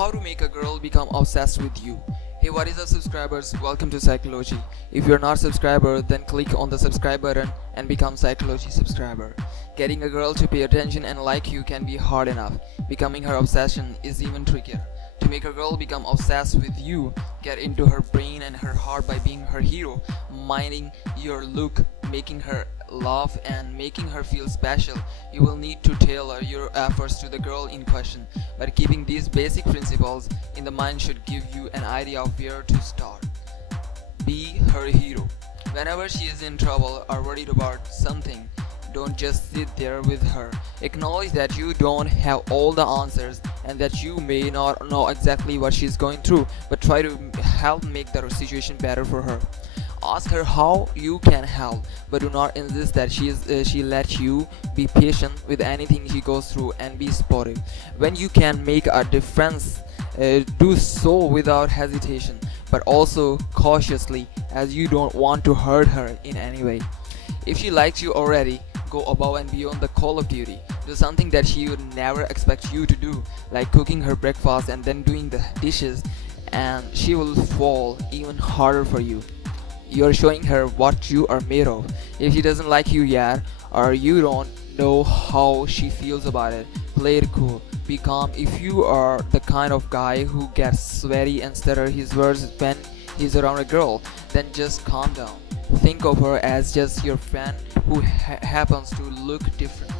How to make a girl become obsessed with you. Hey, what is up subscribers, welcome to Cyclogy. If you're not a subscriber, then click on the subscribe button and become Cyclogy subscriber. Getting a girl to pay attention and like you can be hard enough. Becoming her obsession is even trickier. To make a girl become obsessed with you, get into her brain and her heart by being her hero, minding your look, making her laugh and making her feel special. You will need to tailor your efforts to the girl in question, but keeping these basic principles in the mind should give you an idea of where to start. Be her hero. Whenever she is in trouble or worried about something, don't just sit there with her. Acknowledge that you don't have all the answers and that you may not know exactly what she's going through, but try to help make the situation better for her. Ask her how you can help, but do not insist that she let you. Be patient with anything she goes through and be supportive. When you can make a difference, do so without hesitation, but also cautiously, as you don't want to hurt her in any way. If she likes you already, go above and beyond the call of duty. Do something that she would never expect you to do, like cooking her breakfast and then doing the dishes, and she will fall even harder for you. You're showing her what you are made of. If she doesn't like you yet, or you don't know how she feels about it, play it cool. Be calm. If you are the kind of guy who gets sweaty and stutter his words when he's around a girl, then just calm down. Think of her as just your friend who happens to look different.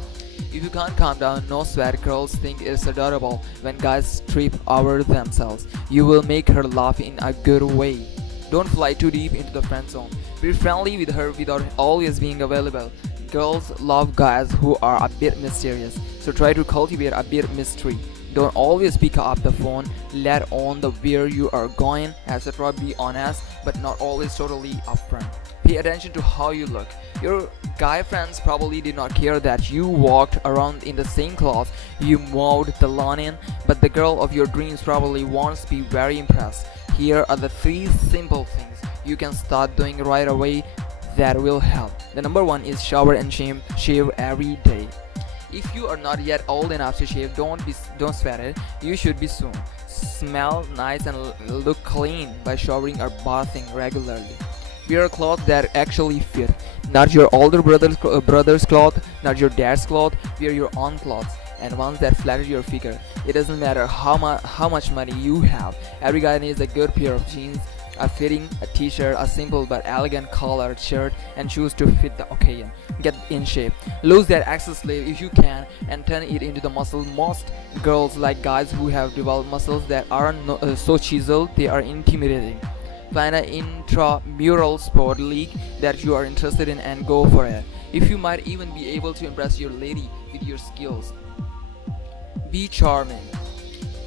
If you can't calm down, no sweat. Girls think it's adorable when guys trip over themselves. You will make her laugh in a good way. Don't fly too deep into the friend zone. Be friendly with her without always being available. Girls love guys who are a bit mysterious, so try to cultivate a bit of mystery. Don't always pick up the phone, let on the where you are going, etc. Be honest, but not always totally upfront. Pay attention to how you look. Your guy friends probably did not care that you walked around in the same clothes you mowed the lawn in, but the girl of your dreams probably wants to be very impressed. Here are the 3 simple things you can start doing right away that will help. The number 1 is shower and shave every day. If you are not yet old enough to shave, don't sweat it. You should be soon. Smell nice and look clean by showering or bathing regularly. Wear clothes that actually fit, not your older brother's cloth, not your dad's cloth. Wear your own clothes and ones that flatter your figure. It doesn't matter how much money you have. Every guy needs a good pair of jeans, a fitting, a t-shirt, a simple but elegant collared shirt, and shoes to fit the occasion. Get in shape. Lose that excess sleeve if you can and turn it into the muscle. Most girls like guys who have developed muscles that aren't so chiseled they are intimidating. Find an intramural sport league that you are interested in and go for it. If you might even be able to impress your lady with your skills. Be charming.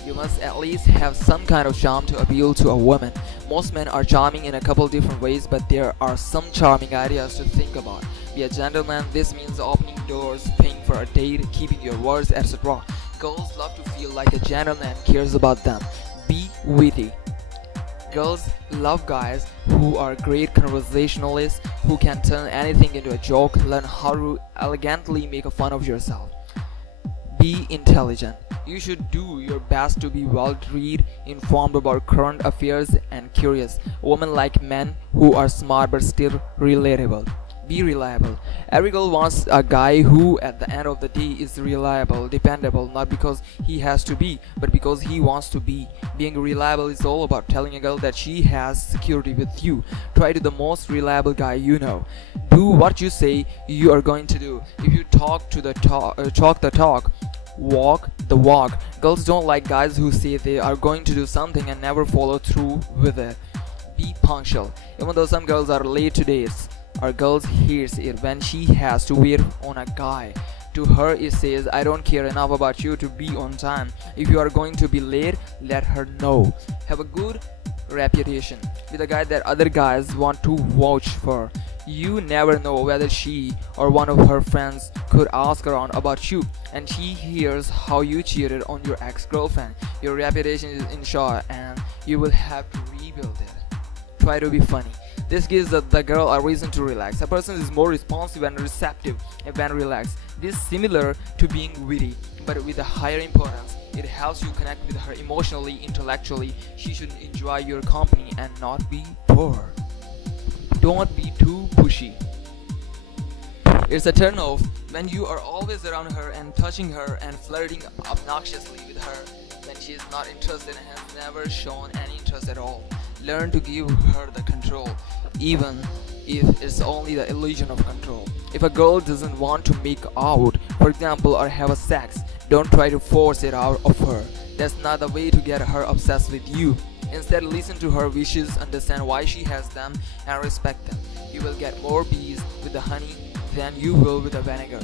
You must at least have some kind of charm to appeal to a woman. Most men are charming in a couple different ways, but there are some charming ideas to think about. Be a gentleman. This means opening doors, paying for a date, keeping your words, etc. Girls love to feel like a gentleman cares about them. Be witty. Girls love guys who are great conversationalists, who can turn anything into a joke. Learn how to elegantly make fun of yourself. Be intelligent. You should do your best to be well-read, informed about current affairs, and curious. Women like men who are smart but still relatable. Be reliable. Every girl wants a guy who at the end of the day is reliable, dependable, not because he has to be, but because he wants to be. Being reliable is all about telling a girl that she has security with you. Try to the most reliable guy you know. Do what you say you are going to do. If you talk the talk, walk the walk. Girls don't like guys who say they are going to do something and never follow through with it. Be punctual. Even though some girls are late to dates, our girls hears it when she has to wait on a guy. To her it says, I don't care enough about you to be on time. If you are going to be late, let her know. Have a good reputation with a guy that other guys want to vouch for. You never know whether she or one of her friends could ask around about you and she hears how you cheated on your ex-girlfriend. Your reputation is in short and you will have to rebuild it. Try to be funny. This gives the girl a reason to relax. A person is more responsive and receptive when relaxed. This is similar to being witty, but with a higher importance. It helps you connect with her emotionally, intellectually. She should enjoy your company and not be poor. Don't be too pushy. It's a turn off when you are always around her and touching her and flirting obnoxiously with her when she is not interested and has never shown any interest at all. Learn to give her the control, even if it's only the illusion of control. If a girl doesn't want to make out, for example, or have a sex, don't try to force it out of her. That's not the way to get her obsessed with you. Instead, listen to her wishes, understand why she has them, and respect them. You will get more bees with the honey than you will with the vinegar.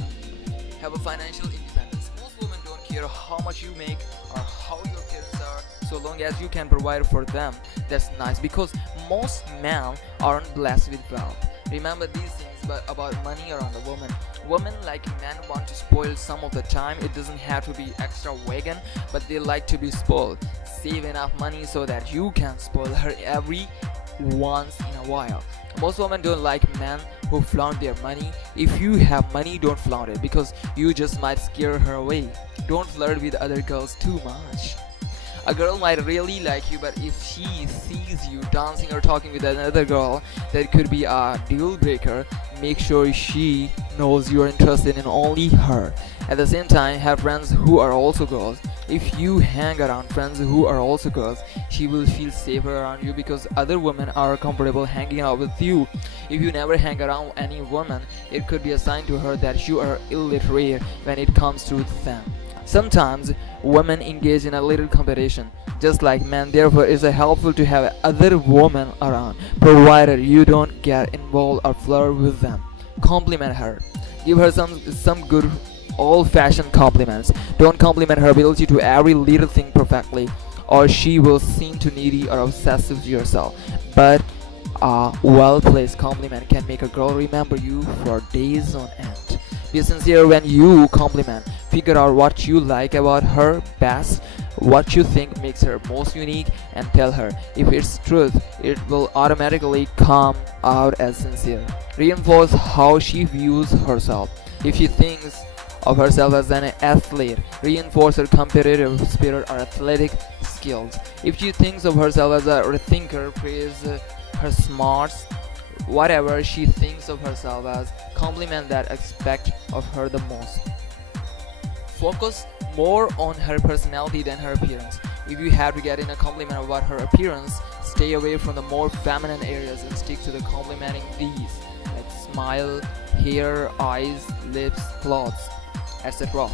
Have a financial independence. Most women don't care how much you make or how your parents are, so long as you can provide for them. That's nice, because most men aren't blessed with wealth. Remember these things about money around a woman. Women, like men, want to spoil some of the time. It doesn't have to be extravagant, but they like to be spoiled. Save enough money so that you can spoil her every once in a while. Most women don't like men who flaunt their money. If you have money, don't flaunt it, because you just might scare her away. Don't flirt with other girls too much. A girl might really like you, but if she sees you dancing or talking with another girl, that could be a deal breaker. Make sure she knows you are interested in only her. At the same time, have friends who are also girls. If you hang around friends who are also girls, she will feel safer around you because other women are comfortable hanging out with you. If you never hang around any woman, it could be a sign to her that you are illiterate when it comes to them. Sometimes women engage in a little competition, just like men. Therefore, it's helpful to have other women around, provided you don't get involved or flirt with them. Compliment her. Give her some good old-fashioned compliments. Don't compliment her ability to every little thing perfectly, or she will seem too needy or obsessive to yourself. But a well-placed compliment can make a girl remember you for days on end. Be sincere when you compliment. Figure out what you like about her best, what you think makes her most unique, and tell her. If it's truth, it will automatically come out as sincere. Reinforce how she views herself. If she thinks of herself as an athlete, reinforce her competitive spirit or athletic skills. If she thinks of herself as a thinker, praise her smarts. Whatever she thinks of herself as, compliment that aspect of her the most. Focus more on her personality than her appearance. If you have to get in a compliment about her appearance, stay away from the more feminine areas and stick to the complimenting these, like smile, hair, eyes, lips, clothes, etc.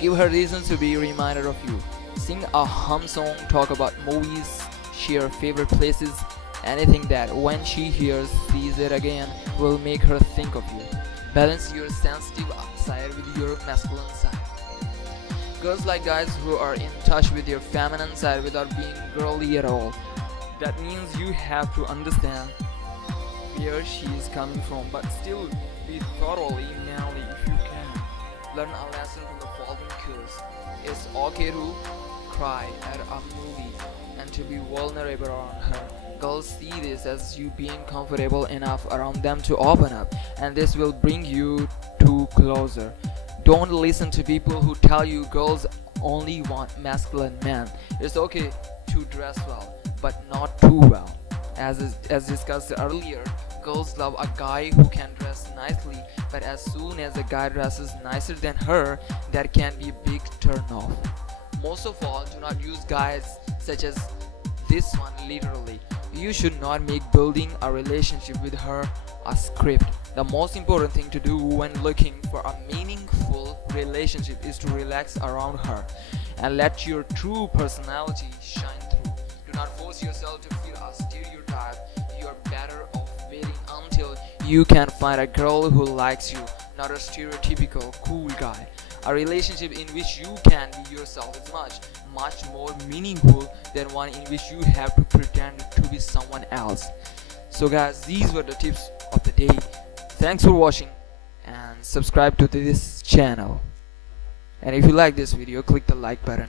Give her reasons to be reminded of you. Sing a hum song, talk about movies, share favorite places, anything that when she sees it again will make her think of you. Balance your sensitive side with your masculine side. Girls like guys who are in touch with your feminine side without being girly at all. That means you have to understand where she is coming from, but still be thoroughly manly if you can. Learn a lesson from the following cues. It's okay to cry at a movie and to be vulnerable around her. Girls see this as you being comfortable enough around them to open up, and this will bring you two closer. Don't listen to people who tell you girls only want masculine men. It's okay to dress well, but not too well. As discussed earlier, girls love a guy who can dress nicely, but as soon as a guy dresses nicer than her, that can be a big turn off. Most of all, do not use guys such as this one literally. You should not make building a relationship with her a script. The most important thing to do when looking for a meaningful relationship is to relax around her and let your true personality shine through. Do not force yourself to feel a stereotype. You are better off waiting until you can find a girl who likes you, not a stereotypical cool guy. A relationship in which you can be yourself is much more meaningful than one in which you have to pretend to be someone else. So guys, these were the tips of the day. Thanks for watching and subscribe to this channel. And if you like this video, click the like button.